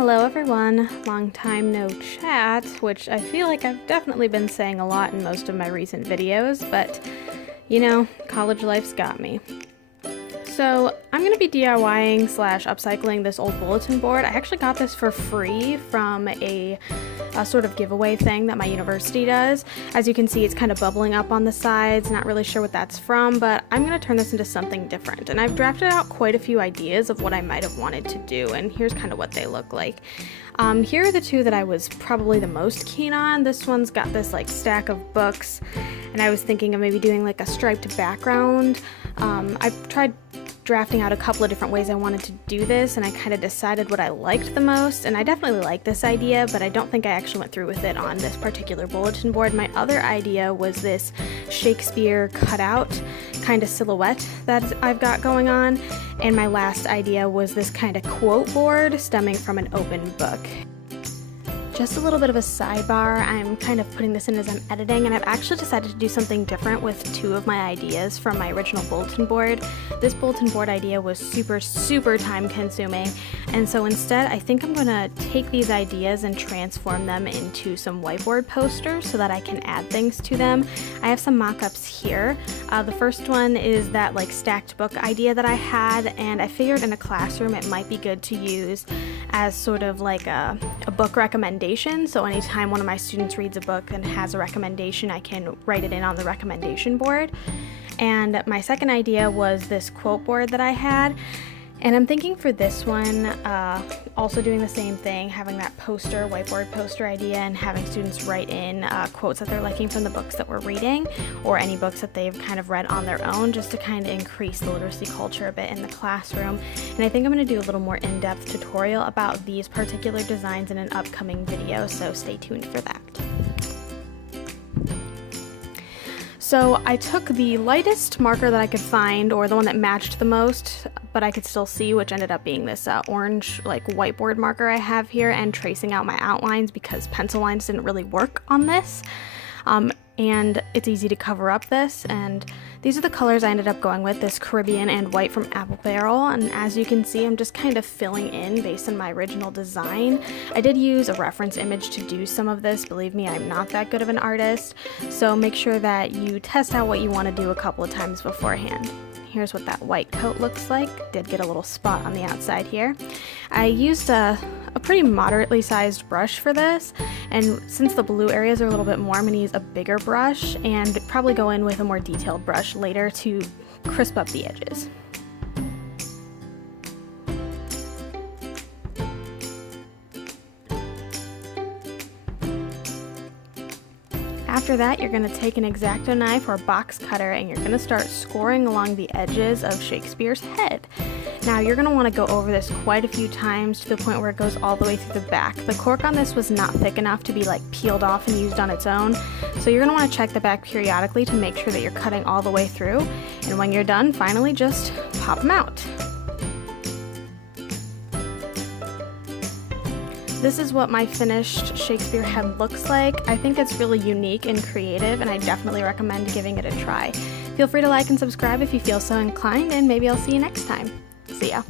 Hello everyone, long time no chat, which I feel like I've definitely been saying a lot in most of my recent videos, but you know, college life's got me. So I'm going to be DIYing / upcycling this old bulletin board. I actually got this for free from a sort of giveaway thing that my university does. As you can see, it's kind of bubbling up on the sides, not really sure what that's from, but I'm going to turn this into something different. And I've drafted out quite a few ideas of what I might have wanted to do, and here's kind of what they look like. Here are the two that I was probably the most keen on. This one's got this like stack of books, and I was thinking of maybe doing like a striped background. I've tried drafting out a couple of different ways I wanted to do this, and I kind of decided what I liked the most, and I definitely like this idea, but I don't think I actually went through with it on this particular bulletin board. My other idea was this Shakespeare cutout kind of silhouette that I've got going on, and my last idea was this kind of quote board stemming from an open book. Just a little bit of a sidebar, I'm kind of putting this in as I'm editing, and I've actually decided to do something different with two of my ideas from my original bulletin board. This bulletin board idea was super time consuming, and so instead I think I'm gonna take these ideas and transform them into some whiteboard posters so that I can add things to them. I have some mock-ups here. The first one is that like stacked book idea that I had, and I figured in a classroom it might be good to use as sort of like a book recommendation. So anytime one of my students reads a book and has a recommendation, I can write it in on the recommendation board. And my second idea was this quote board that I had. And I'm thinking for this one, also doing the same thing, having that poster, whiteboard poster idea, and having students write in quotes that they're liking from the books that we're reading, or any books that they've kind of read on their own, just to kind of increase the literacy culture a bit in the classroom. And I think I'm going to do a little more in-depth tutorial about these particular designs in an upcoming video, so stay tuned for that. So I took the lightest marker that I could find, or the one that matched the most, but I could still see, which ended up being this orange like whiteboard marker I have here, and tracing out my outlines because pencil lines didn't really work on this. And it's easy to cover up this, and these are the colors I ended up going with, this Caribbean and white from Apple Barrel, and as you can see I'm just kind of filling in based on my original design. I did use a reference image to do some of this, believe me, I'm not that good of an artist, so make sure that you test out what you want to do a couple of times beforehand. Here's what that white coat looks like. Did get a little spot on the outside here. I used a pretty moderately sized brush for this, and since the blue areas are a little bit more, I'm going to use a bigger brush and probably go in with a more detailed brush later to crisp up the edges. After that, you're going to take an X-Acto knife or box cutter, and you're going to start scoring along the edges of Shakespeare's head. Now you're going to want to go over this quite a few times to the point where it goes all the way through the back. The cork on this was not thick enough to be like peeled off and used on its own, so you're going to want to check the back periodically to make sure that you're cutting all the way through, and when you're done, finally just pop them out. This is what my finished Shakespeare head looks like. I think it's really unique and creative, and I definitely recommend giving it a try. Feel free to like and subscribe if you feel so inclined, and maybe I'll see you next time. See ya.